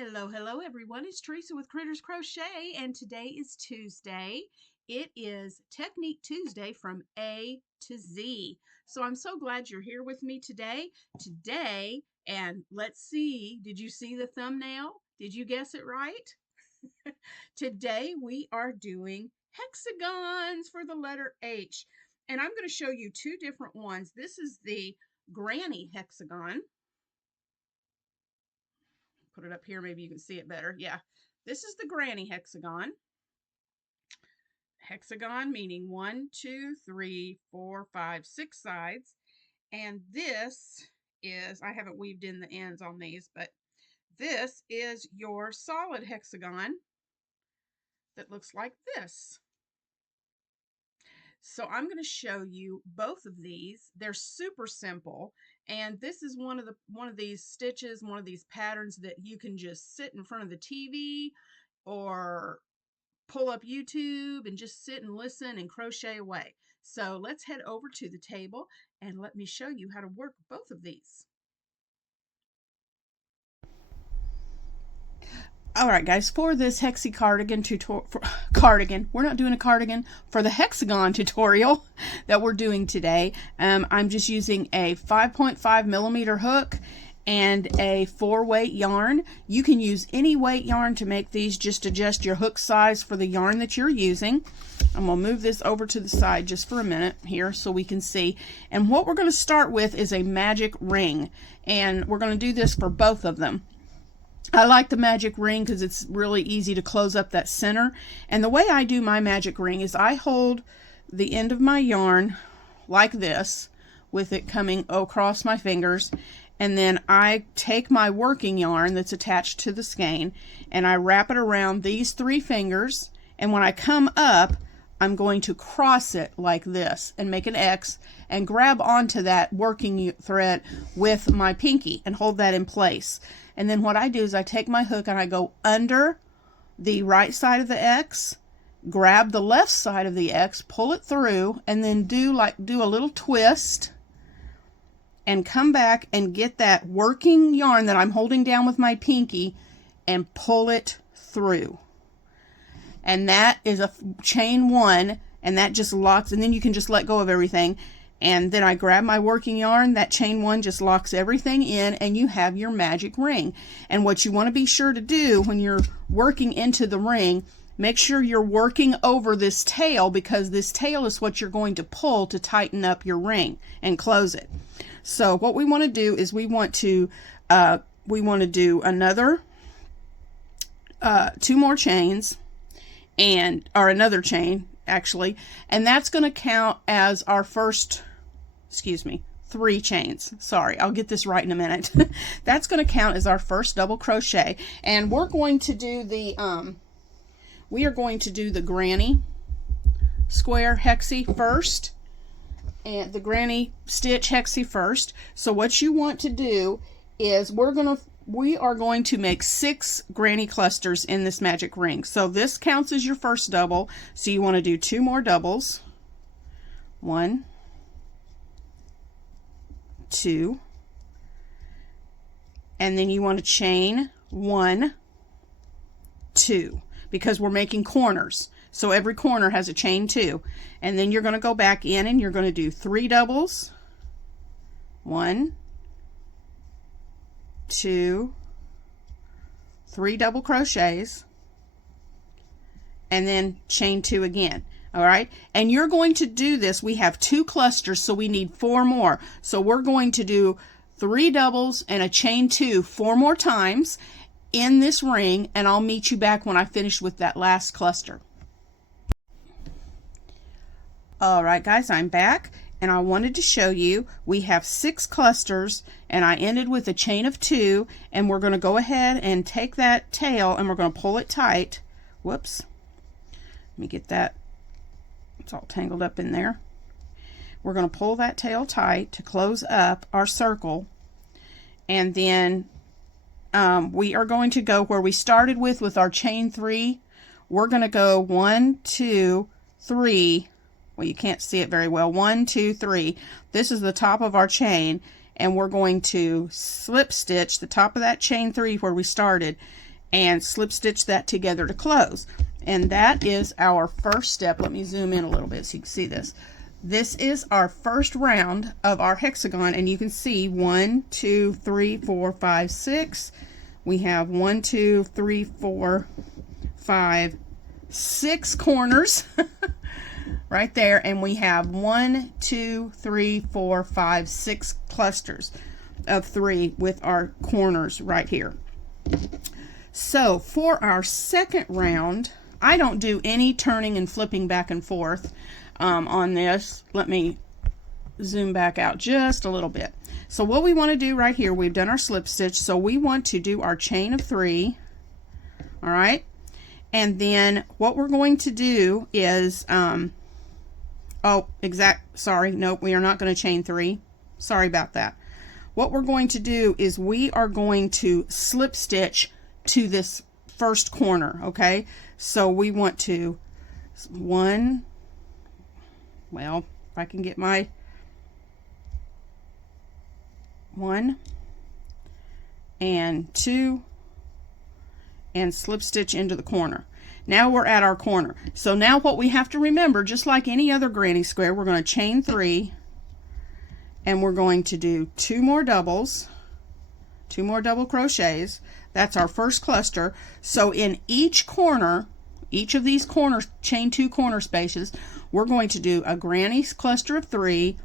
Hello everyone. It's Teresa with Critters Crochet, and today is Tuesday. It is Technique Tuesday from A to Z. So I'm so glad you're here with me today. And let's see, did you see the thumbnail? Did you guess it right? Today we are doing hexagons for the letter H. And I'm going to show you two different ones. This is the granny hexagon. Put it up here, maybe you can see it better. Yeah, this is the granny hexagon. Hexagon meaning 1, 2, 3, 4, 5, 6 sides. And this is, I haven't weaved in the ends on these, but this is your solid hexagon that looks like this. So I'm going to show you both of these. They're super simple, and this is one of these stitches, one of these patterns that you can just sit in front of the TV or pull up YouTube and just sit and listen and crochet away. So let's head over to the table and let me show you how to work both of these. All right, guys, for this cardigan tutorial, we're not doing a cardigan. For the hexagon tutorial that we're doing today, I'm just using a 5.5 millimeter hook and a 4-weight yarn. You can use any weight yarn to make these. Just adjust your hook size for the yarn that you're using. I'm going to move this over to the side just for a minute here so we can see. And what we're going to start with is a magic ring, and we're going to do this for both of them. I like the magic ring because it's really easy to close up that center. And the way I do my magic ring is I hold the end of my yarn like this, with it coming across my fingers, and then I take my working yarn that's attached to the skein and I wrap it around these 3 fingers, and when I come up, I'm going to cross it like this and make an X and grab onto that working thread with my pinky and hold that in place. And then what I do is I take my hook and I go under the right side of the X, grab the left side of the X, pull it through, and then do a little twist and come back and get that working yarn that I'm holding down with my pinky and pull it through. And that is a chain 1, and that just locks, and then you can just let go of everything. And then I grab my working yarn, that chain 1 just locks everything in, and you have your magic ring. And what you want to be sure to do when you're working into the ring, make sure you're working over this tail, because this tail is what you're going to pull to tighten up your ring and close it. So what we want to do is we want to do another 2 more chains, or another chain actually, and that's going to count as our first, 3 chains. Sorry, I'll get this right in a minute. That's going to count as our first double crochet, and we're going to do the granny square hexie first, and the granny stitch hexie first. So what you want to do is we are going to make 6 granny clusters in this magic ring. So this counts as your first double. So you want to do 2 more doubles. 1, 2, and then you want to chain 1, 2, because we're making corners. So every corner has a chain 2. And then you're going to go back in and you're going to do 3 doubles. 1, 2, 3 double crochets, and then chain 2 again. All right, and you're going to do this. We have 2 clusters, so we need 4 more. So we're going to do 3 doubles and a chain 2 4 more times in this ring, and I'll meet you back when I finish with that last cluster. All right, guys, I'm back. And I wanted to show you, we have 6 clusters, and I ended with a chain of 2, and we're going to go ahead and take that tail and we're going to pull it tight. Whoops. Let me get that. It's all tangled up in there. We're going to pull that tail tight to close up our circle, and then we are going to go where we started with our chain 3. We're going to go 1, 2, 3. Well, you can't see it very well. 1, 2, 3. This is the top of our chain, and we're going to slip stitch the top of that chain 3 where we started, and slip stitch that together to close. And that is our first step. Let me zoom in a little bit so you can see this. This is our first round of our hexagon, and you can see 1, 2, 3, 4, 5, 6. We have 1, 2, 3, 4, 5, 6 corners right there, and we have 1, 2, 3, 4, 5, 6 clusters of 3 with our corners right here. So for our second round, I don't do any turning and flipping back and forth on this. Let me zoom back out just a little bit. So what we want to do right here, we've done our slip stitch, so we want to do our chain of 3. All right, and then what we're going to do is sorry, nope, we are not going to chain 3. Sorry about that. What we're going to do is we are going to slip stitch to this first corner. Okay, so we want to if I can get my 1 and 2 and slip stitch into the corner. Now we're at our corner. So now what we have to remember, just like any other granny square, we're going to chain 3, and we're going to do 2 more doubles, 2 more double crochets. That's our first cluster. So in each corner, each of these corners, chain 2 corner spaces, we're going to do a granny cluster of 3,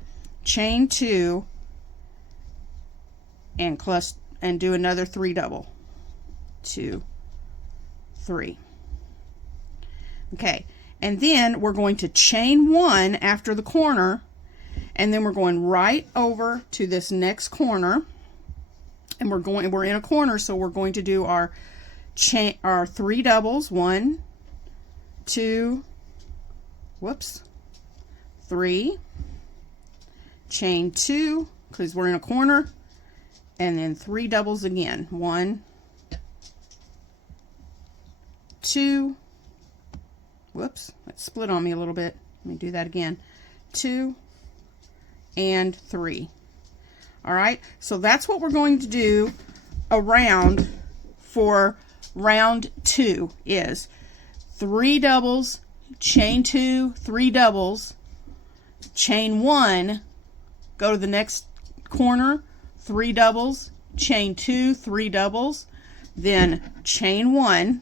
chain 2, and do another 3 double, 2, 3. Okay, and then we're going to chain 1 after the corner, and then we're going right over to this next corner, and we're in a corner, so we're going to do our 3 doubles, 1, 2, 3, chain 2 because we're in a corner, and then 3 doubles again, 1, 2, that split on me a little bit. Let me do that again, 2 and 3. All right, so that's what we're going to do around for round 2 is 3 doubles, chain 2, 3 doubles, chain 1, go to the next corner, 3 doubles, chain 2, 3 doubles, then chain 1,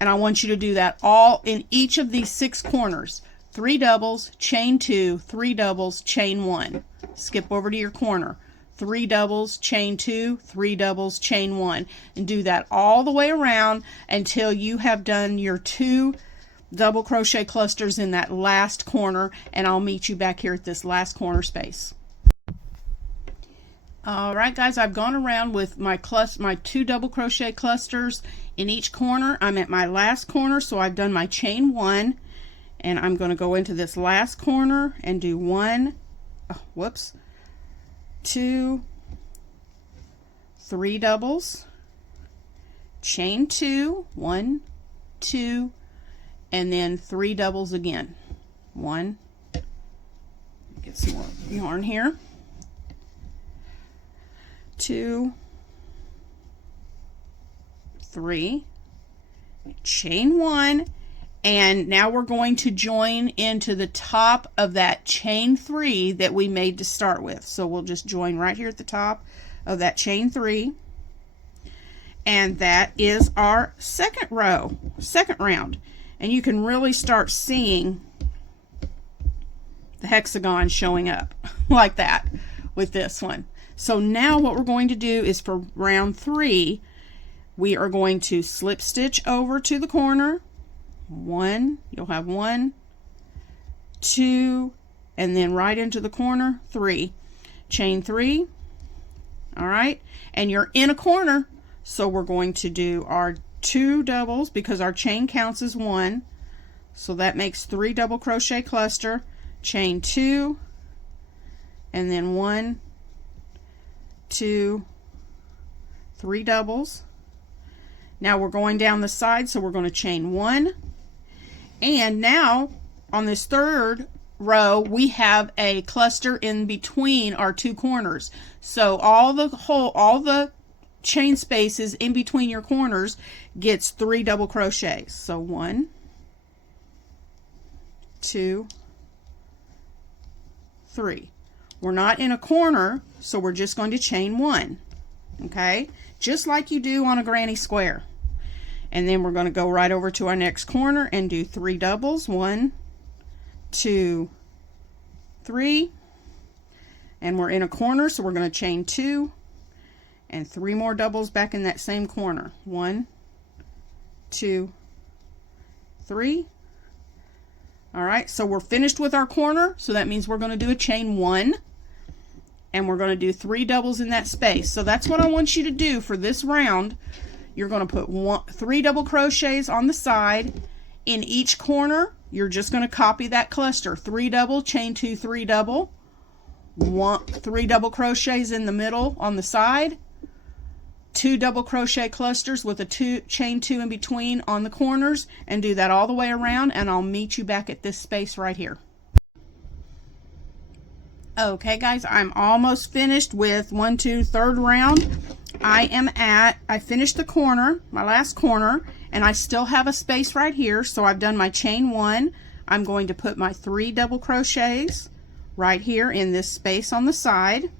and I want you to do that all in each of these 6 corners. 3 doubles, chain 2, 3 doubles, chain 1. Skip over to your corner. 3 doubles, chain 2, 3 doubles, chain 1, and do that all the way around until you have done your 2 double crochet clusters in that last corner, and I'll meet you back here at this last corner space. All right, guys, I've gone around with my 2 double crochet clusters in each corner. I'm at my last corner, so I've done my chain 1, and I'm going to go into this last corner and do 1, 2, 3 doubles, chain 2, 1, 2, and then 3 doubles again. 1, get some more yarn here, 2, 3, chain 1, and now we're going to join into the top of that chain 3 that we made to start with. So we'll just join right here at the top of that chain 3, and that is our second round, and you can really start seeing the hexagon showing up like that with this one. So now what we're going to do is for round 3, we are going to slip stitch over to the corner, 1, you'll have 1, 2, and then right into the corner, 3, chain 3. All right, and you're in a corner, so we're going to do our 2 doubles because our chain counts as 1, so that makes 3 double crochet cluster, chain 2, and then 1, 2, 3 doubles. Now we're going down the side, so we're going to chain 1, and now on this third row we have a cluster in between our 2 corners, so all the chain spaces in between your corners gets 3 double crochets. So 1, 2, 3. We're not in a corner, so we're just going to chain 1. Okay, just like you do on a granny square. And then we're going to go right over to our next corner and do 3 doubles. 1, 2, 3. And we're in a corner, so we're going to chain 2 and 3 more doubles back in that same corner. 1, 2, 3. All right, so we're finished with our corner, so that means we're going to do a chain 1, and we're going to do 3 doubles in that space. So that's what I want you to do for this round. You're going to put 3 double crochets on the side. In each corner, you're just going to copy that cluster. 3 double, chain 2, 3 double. 3 double crochets in the middle on the side. 2 double crochet clusters with a chain 2 in between on the corners, and do that all the way around, and I'll meet you back at this space right here. Okay guys, I'm almost finished with 1, 2, third round. I finished the corner, my last corner, and I still have a space right here. So I've done my chain 1. I'm going to put my 3 double crochets right here in this space on the side.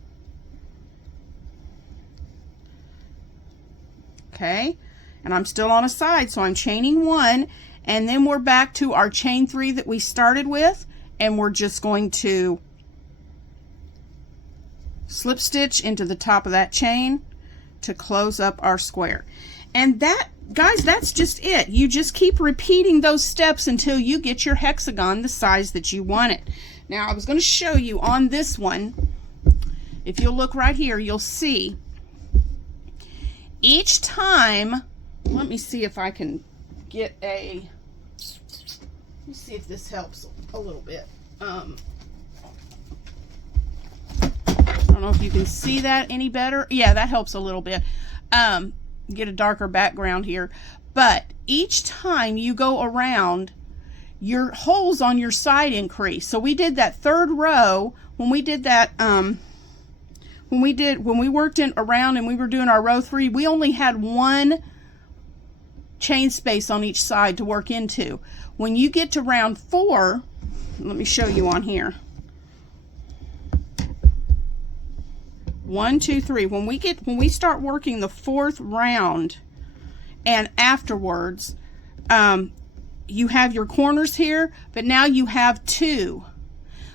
Okay, and I'm still on a side, so I'm chaining 1, and then we're back to our chain 3 that we started with, and we're just going to slip stitch into the top of that chain to close up our square. And that, guys, that's just it. You just keep repeating those steps until you get your hexagon the size that you want it. Now, I was going to show you on this one, if you'll look right here, you'll see each time, let me see if I can get a, let me see if this helps a little bit. I don't know if you can see that any better. Yeah, that helps a little bit. Get a darker background here. But each time you go around, your holes on your side increase. So we did that third row when we did that, when we worked around and we were doing our row 3, we only had 1 chain space on each side to work into. When you get to round 4, let me show you on here. 1, 2, 3. When we start working the 4th round and afterwards, you have your corners here, but now you have 2.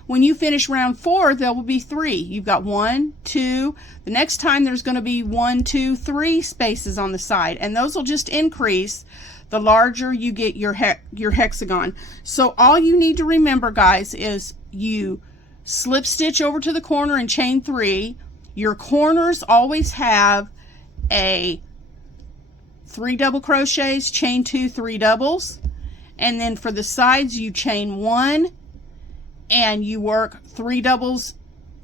When you finish round 4, there will be 3. You've got 1, 2. The next time there's going to be 1, 2, 3 spaces on the side, and those will just increase the larger you get your hexagon. So all you need to remember, guys, is you slip stitch over to the corner and chain 3. Your corners always have a 3 double crochets, chain 2, 3 doubles, and then for the sides you chain 1. And you work 3 doubles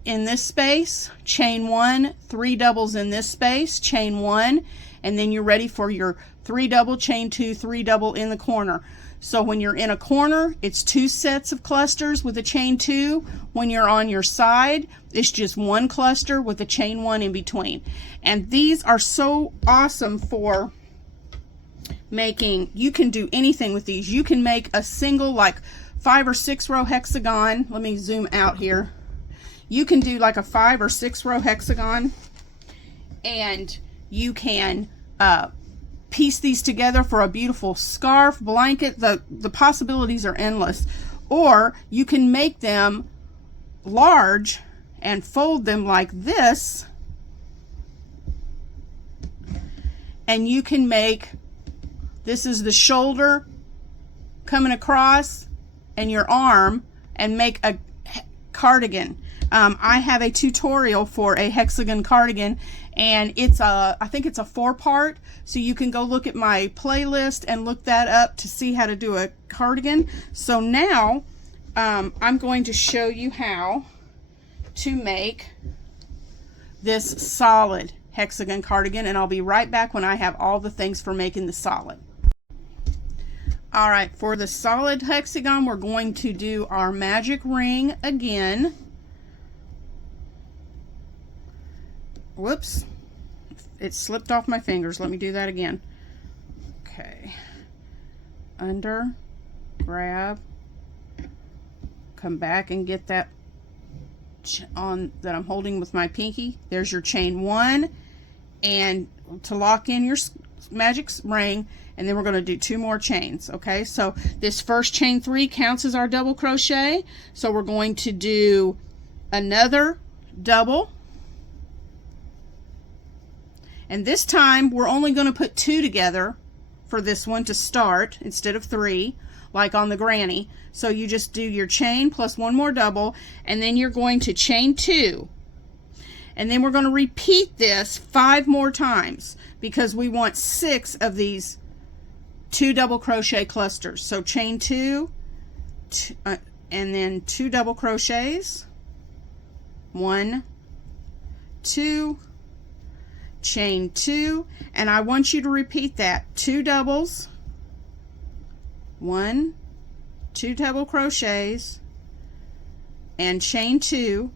in this space, chain 1, 3 doubles in this space, chain 1, and then you're ready for your 3 double, chain 2, 3 double in the corner. So when you're in a corner, it's 2 sets of clusters with a chain 2. When you're on your side, it's just 1 cluster with a chain 1 in between. And these are so awesome for making, you can do anything with these. You can make a single, like 5 or 6 row hexagon. Let me zoom out here. You can do like a 5 or 6 row hexagon, and you can piece these together for a beautiful scarf, blanket. The possibilities are endless. Or you can make them large and fold them like this, and you can make, this is the shoulder coming across and your arm, and make a cardigan. I have a tutorial for a hexagon cardigan, and it's I think it's a 4-part, so you can go look at my playlist and look that up to see how to do a cardigan. So now I'm going to show you how to make this solid hexagon cardigan, and I'll be right back when I have all the things for making the solid. All right, for the solid hexagon, we're going to do our magic ring again. Whoops. it slipped off my fingers. Let me do that again. Okay, under, grab, come back and get that on that I'm holding with my pinky. There's your chain 1, and to lock in your magic ring, and then we're going to do 2 more chains. Okay, so this first chain 3 counts as our double crochet, so we're going to do another double, and this time we're only going to put 2 together for this one to start instead of 3 like on the granny. So you just do your chain plus 1 more double, and then you're going to chain 2, and then we're going to repeat this 5 more times because we want 6 of these 2 double crochet clusters. So chain 2, and then 2 double crochets, 1, 2, chain 2, and I want you to repeat that 2 doubles, 1, 2 double crochets, and chain 2,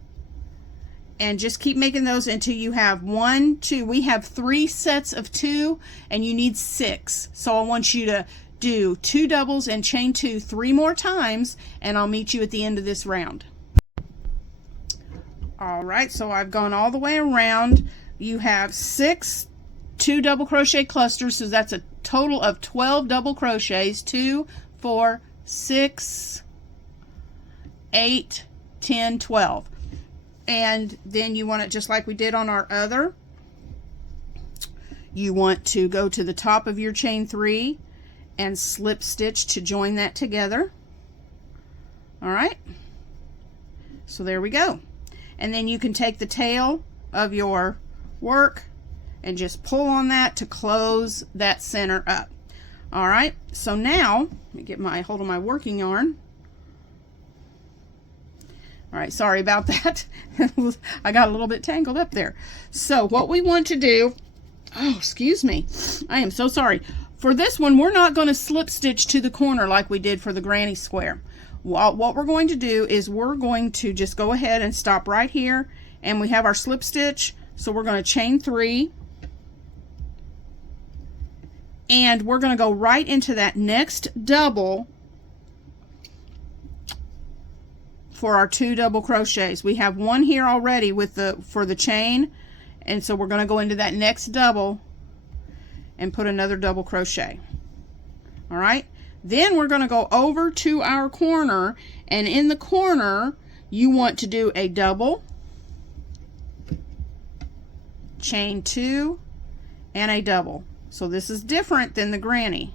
and just keep making those until you have 1, 2. We have 3 sets of 2, and you need 6. So I want you to do 2 doubles and chain 2 3 more times, and I'll meet you at the end of this round. All right, so I've gone all the way around. You have 6 2 double crochet clusters, so that's a total of 12 double crochets. 2, 4, 6, 8, 10, 12. And then you want it just like we did on our other. You want to go to the top of your chain 3 and slip stitch to join that together. All right, so there we go. And then you can take the tail of your work and just pull on that to close that center up. All right, so now let me get my hold of my working yarn. All right, sorry about that. I got a little bit tangled up there. So what we want to do, oh, excuse me, I am so sorry. For this one, we're not going to slip stitch to the corner like we did for the granny square. What we're going to do is we're going to just go ahead and stop right here, and we have our slip stitch. So we're going to chain 3, and we're going to go right into that next double for our 2 double crochets. We have 1 here already with for the chain, and so we're going to go into that next double and put another double crochet. All right, then we're going to go over to our corner, and in the corner you want to do a double, chain 2, and a double. So this is different than the granny.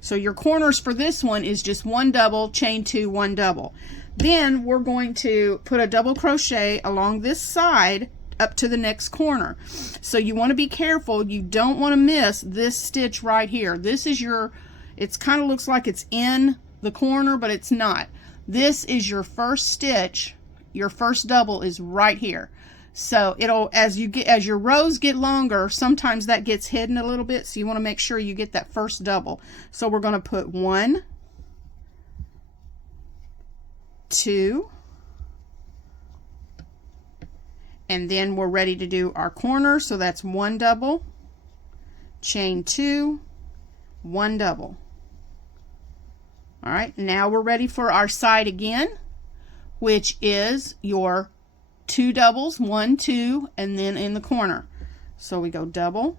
So your corners for this one is just 1 double, chain 2, 1 double. Then we're going to put a double crochet along this side up to the next corner. So you want to be careful. You don't want to miss this stitch right here. This is your, it's kind of looks like it's in the corner, but it's not. This is your first stitch. Your first double is right here. So it'll, as your rows get longer, sometimes that gets hidden a little bit, so you want to make sure you get that first double. So we're going to put 1, 2, and then we're ready to do our corner. So that's 1 double, chain 2, 1 double. All right, now we're ready for our side again, which is your 2 doubles, 1, 2, and then in the corner. So we go double,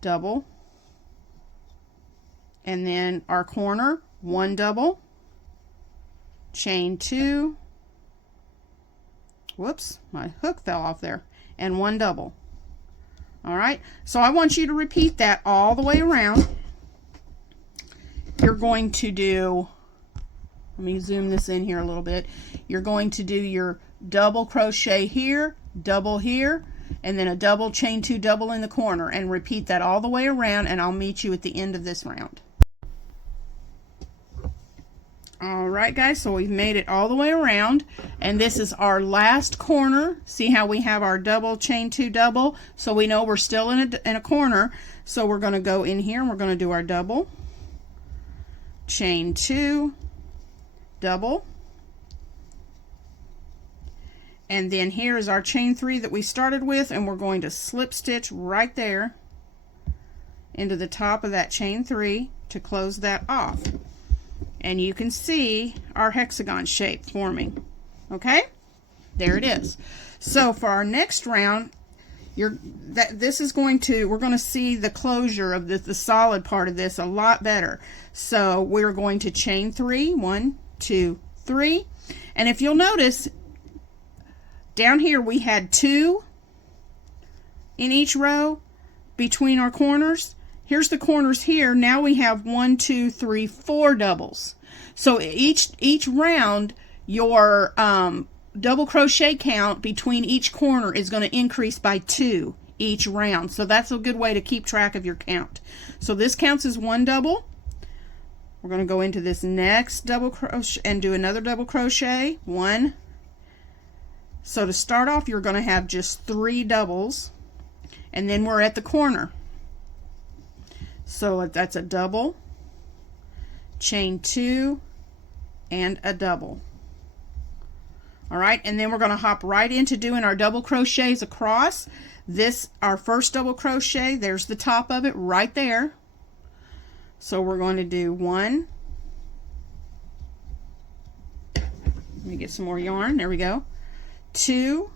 double, and then our corner, 1 double, chain 2, whoops, my hook fell off there, and 1 double. All right, so I want you to repeat that all the way around. You're going to do, let me zoom this in here a little bit. You're going to do your double crochet here, double here, and then a double, chain 2, double in the corner, and repeat that all the way around, and I'll meet you at the end of this round. All right, guys, so we've made it all the way around, and this is our last corner. See how we have our double, chain 2, double, so we know we're still in a corner. So we're going to go in here and we're going to do our double, chain 2, double, And then here is our chain 3 that we started with, and we're going to slip stitch right there into the top of that chain 3 to close that off. And you can see our hexagon shape forming. Okay, there it is. So for our next round, we're going to see the closure of the solid part of this a lot better. So we're going to chain 3, 1, 2, 3, and if you'll notice, down here we had 2 in each row between our corners. Here's the corners here. Now we have 1, 2, 3, 4 doubles. So each round, your double crochet count between each corner is going to increase by 2 each round. So that's a good way to keep track of your count. So this counts as 1 double. We're going to go into this next double crochet and do another double crochet. 1. So to start off, you're going to have just 3 doubles, and then we're at the corner. So that's a double, chain 2, and a double. All right, and then we're going to hop right into doing our double crochets across. This, our first double crochet, there's the top of it right there. So we're going to do 1. Let me get some more yarn. There we go. 2.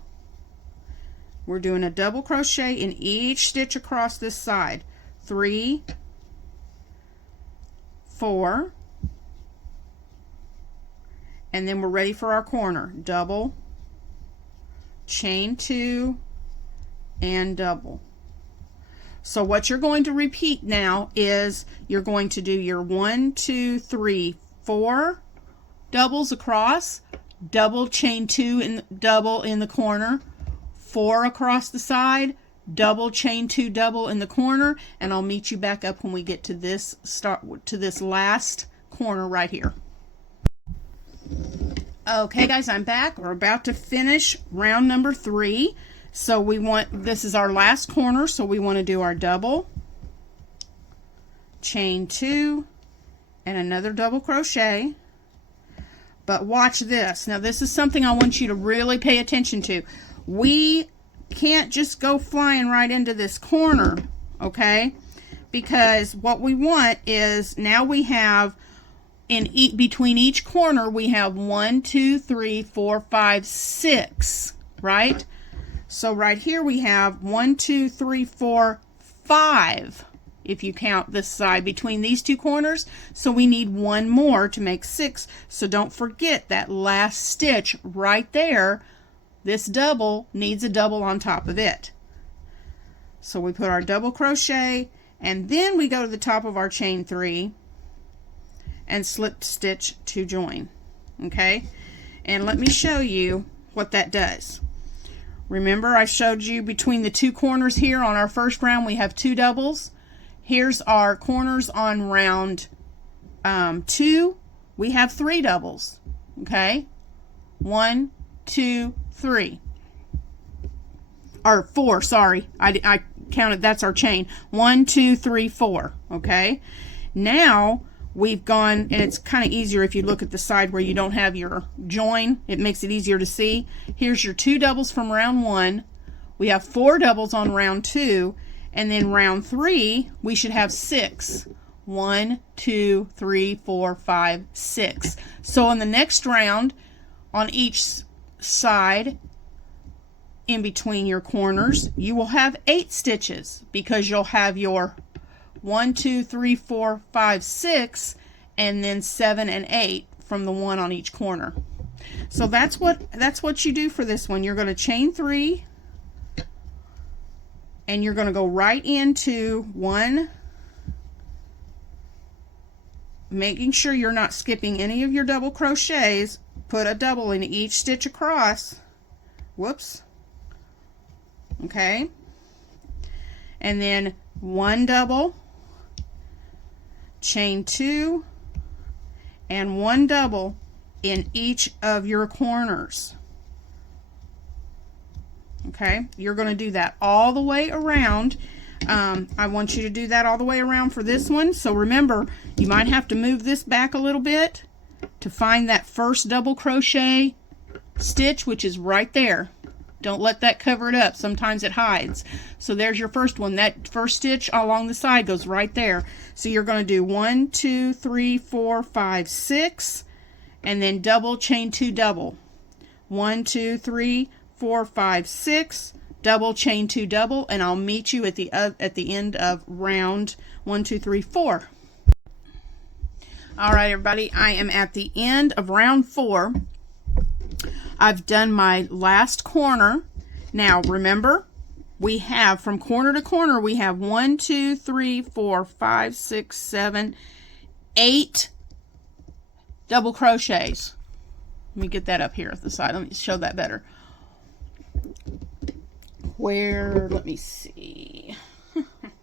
We're doing a double crochet in each stitch across this side. 3, 4, and then we're ready for our corner. Double, chain 2, and double. So what you're going to repeat now is you're going to do your 1, 2, 3, 4 doubles across, double, chain 2, and double in the corner, 4 across the side, double, chain 2, double in the corner, and I'll meet you back up when we get to this last corner right here. Okay guys, I'm back. We're about to finish round number 3. So this is our last corner, so we want to do our double, chain 2, and another double crochet. But watch this. Now this is something I want you to really pay attention to. We can't just go flying right into this corner, okay? Because what we want is, now we have between each corner we have 1, 2, 3, 4, 5, 6, right? So right here we have 1, 2, 3, 4, 5 if you count this side between these two corners. So we need 1 more to make 6. So don't forget that last stitch right there. This double needs a double on top of it. So we put our double crochet, and then we go to the top of our chain 3 and slip stitch to join. Okay, and let me show you what that does. Remember, I showed you between the two corners here on our first round we have 2 doubles. Here's our corners on round 2. We have 3 doubles. Okay, 1, 2, 3, or 4, sorry, I counted, that's our chain. 1, 2, 3, 4. Okay, now we've gone, and it's kind of easier if you look at the side where you don't have your join. It makes it easier to see. Here's your 2 doubles from round 1. We have 4 doubles on round 2, and then round 3 we should have 6. 1, 2, 3, 4, 5, 6. So on the next round, on each side in between your corners, you will have 8 stitches, because you'll have your 1, 2, 3, 4, 5, 6, and then 7 and 8 from the one on each corner. So that's what you do for this one. You're going to chain 3, and you're going to go right into 1, making sure you're not skipping any of your double crochets. Put a double in each stitch across. Whoops. Okay, and then 1 double, chain 2, and 1 double in each of your corners. Okay, you're going to do that all the way around. I want you to do that all the way around for this one. So remember, you might have to move this back a little bit to find that first double crochet stitch, which is right there. Don't let that cover it up. Sometimes it hides. So there's your first one. That first stitch along the side goes right there. So you're going to do 1, 2, 3, 4, 5, 6, and then double, chain 2, double. 1, 2, 3, 4, 5, 6, double, chain 2, double, and I'll meet you at the end of round 1, 2, 3, 4. All right, everybody, I am at the end of round 4. I've done my last corner. Now, remember, we have from corner to corner, we have 1, 2, 3, 4, 5, 6, 7, 8 double crochets. Let me get that up here at the side. Let me show that better. Let me see.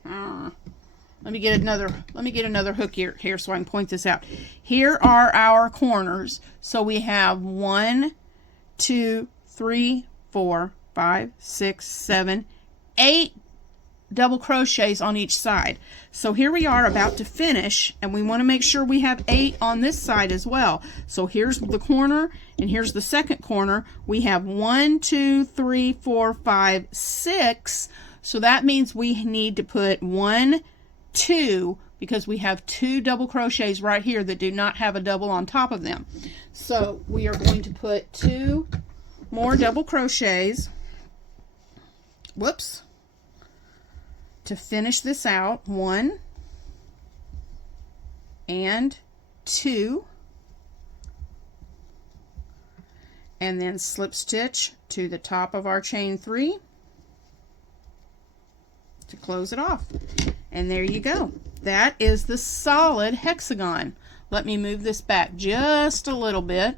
Let me get another hook here so I can point this out. Here are our corners. So we have 1, 2, 3, 4, 5, 6, 7, 8 double crochets on each side. So here we are about to finish, and we want to make sure we have 8 on this side as well. So here's the corner, and here's the second corner. We have 1, 2, 3, 4, 5, 6. So that means we need to put 1, 2, because we have 2 double crochets right here that do not have a double on top of them. So we are going to put 2 more double crochets. Whoops. To finish this out, 1 and 2, and then slip stitch to the top of our chain 3 to close it off. And there you go. That is the solid hexagon. Let me move this back just a little bit.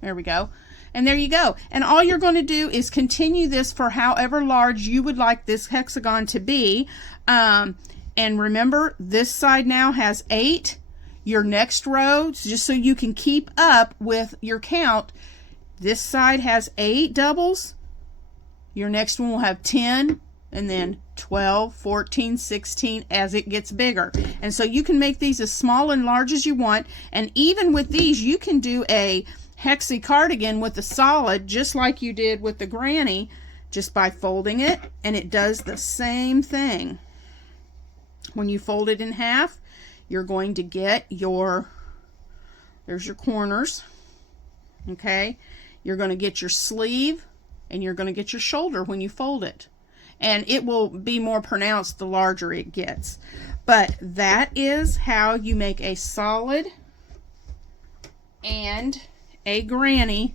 There we go. And there you go. And all you're going to do is continue this for however large you would like this hexagon to be. And remember, this side now has 8. Your next row, just so you can keep up with your count, this side has 8 doubles. Your next one will have 10, and then 12, 14, 16 as it gets bigger. And so you can make these as small and large as you want. And even with these, you can do a hexi cardigan with a solid just like you did with the granny, just by folding it, and it does the same thing. When you fold it in half, you're going to get there's your corners, okay? You're going to get your sleeve, and you're going to get your shoulder when you fold it. And it will be more pronounced the larger it gets. But that is how you make a solid and a granny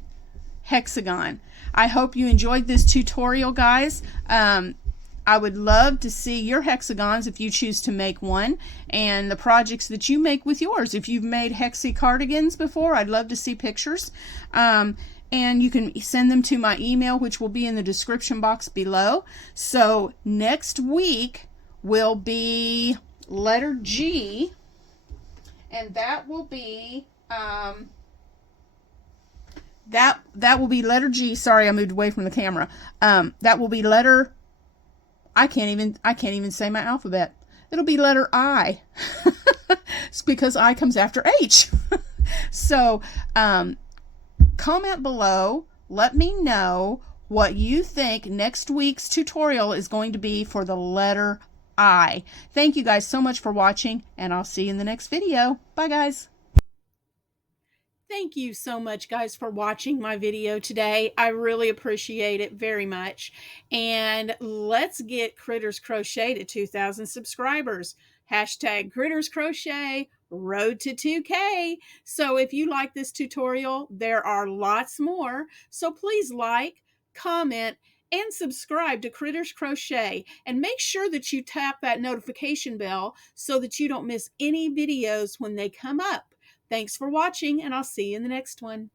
hexagon. I hope you enjoyed this tutorial, guys. I would love to see your hexagons if you choose to make one, and the projects that you make with yours. If you've made hexi cardigans before, I'd love to see pictures. And you can send them to my email, which will be in the description box below. So next week will be letter G, and that will be that will be letter G. Sorry, I moved away from the camera. That will be letter, I can't even say my alphabet. It'll be letter I. It's because I comes after H. So comment below, let me know what you think next week's tutorial is going to be for the letter I. Thank you guys so much for watching, and I'll see you in the next video. Bye, guys. Thank you so much, guys, for watching my video today. I really appreciate it very much. And let's get Critters Crochet to 2,000 subscribers. Hashtag Critters Crochet, road to 2K. So if you like this tutorial, there are lots more. So please like, comment, and subscribe to Critters Crochet. And make sure that you tap that notification bell so that you don't miss any videos when they come up. Thanks for watching, and I'll see you in the next one.